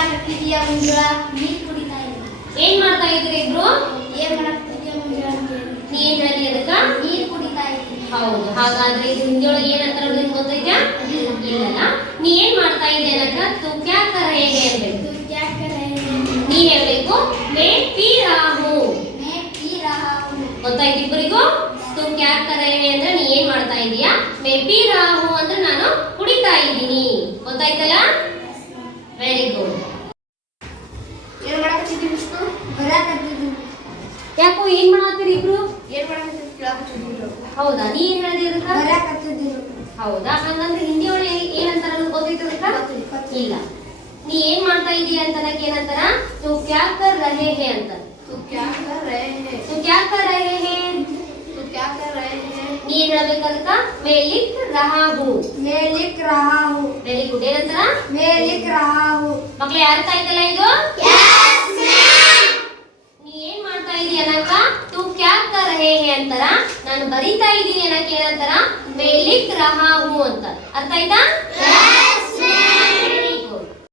ಹಾಕಿದೀಯ ಮುಂಜುಳ ನೀರು ಕುಡಿತಾ ಇದ್ದೀನಿ ಏನ್ ಮಾಡ್ತಾ ಇದ್ರಿ ಇಬ್ರು? ಏನ್ ಮಾಡ್ತಿದ್ಯಾ ಮುಂಜುಳ ಅಂತ ಹೇಳಿ ನೀ ಏನ್ ಹೇಳಿ ಅದಕ್ಕ? ನೀರು ಕುಡಿತಾ ಇದ್ದೀನಿ. ಹೌದು ಹಾಗಾದ್ರೆ ಇದು ಮುಂಜುಳ ಏನಂತ ನಿಮ್ಗೆ ಗೊತ್ತೈತಾ? ಇಲ್ಲಲ್ಲ. ನೀ ಏನ್ ಮಾಡ್ತಾ ಇದ್ದೆ ಅನ್ನಕ ತುಕ್ಯಾಕ ಹೇಗೆ ಅನ್ಬೇಕು ತುಕ್ಯಾಕ ನೀ ಹೇಳ್ಬೇಕು ಮೇ ಪಿ ರಾಹು. ಮೇ ಪಿ ರಾಹು. ಗೊತ್ತಾಯ್ತು ಇಬ್ಬರಿಗೂ ತುಕ್ಯಾಕ ಹೇಗೆ ಅಂದ್ರೆ ನೀ ಏನ್ ಮಾಡ್ತಾ ಇದೀಯಾ? ಮೇ ಪಿ ರಾಹು ಅಂದ್ರೆ ನಾನು ಕುಡಿತಾ ಇದ್ದೀನಿ. ಗೊತ್ತಾಯ್ತಲ್ಲ? ಏನ್ ಮಾಡಕತ್ತಿದ್ರಿ ವಿಷ್ಣು ಯಾಕೋ ಏನ್ ಮಾಡಾಕತ್ತೀರಿ ಇಬ್ರು? ಏನ್ ಮಾಡಕತ್ತಿದ್ರಿ ಹೌದಾ ನೀ ಏನ್ ಹೇಳ್ದೆ ಅದಕ್ಕ ಹೌದಾ ಹಂಗಂದ್ರೆ ಹಿಂದಿ ಒಳಗೆ ಏನಂತಾರ ಗೊತ್ತೈತದಕ್ಕ ಇಲ್ಲ. ನೀ ಏನ್ ಮಾಡ್ತಾ ಇದೀಯ ಅಂತ ಏನಂತಾರ? ತು ಕ್ಯಾ ಕರ್ ರಹೆ ಹೇ ಅಂತ. ತು ಕ್ಯಾ ಕರ್ ರಹೆ ಹೇ. ತು ಕ್ಯಾ ಕರ್ ರಹೆ ಹೇ ಕರ್ ರಹೆ ಹೇ. ನೀ ಏನ್ ಹೇಳ್ಬೇಕಂತ ಮೇ ಲಿಖ್ ರಹಾ ಹೂ ಮೇ ಲಿಖ್ ರಹಾ ಹೂ ವೆರಿ ಗುಡ್ ಏನಂತಾರ ಮೇಲಿಕ್ ರಾವು ಮಕ್ಕಳು ಯಾರು ಕಾಯ್ತಲ್ಲ ಇದು? ನೀ ಏನ್ ಮಾಡ್ತಾ ಇದೀಯ ಅನಕ ತು ಕ್ಯಾ ಕರ್ ರಹೆ ಹೇ ಅಂತಾರ? ನಾನು ಬರಿತಾ ಇದೀನಿ ಅನ್ನಕ್ಕೆ ಏನಂತಾರ? ಮೇಲಿಕ್ ರಹಾವು ಅಂತ ಅರ್ಥ ಆಯ್ತಾ?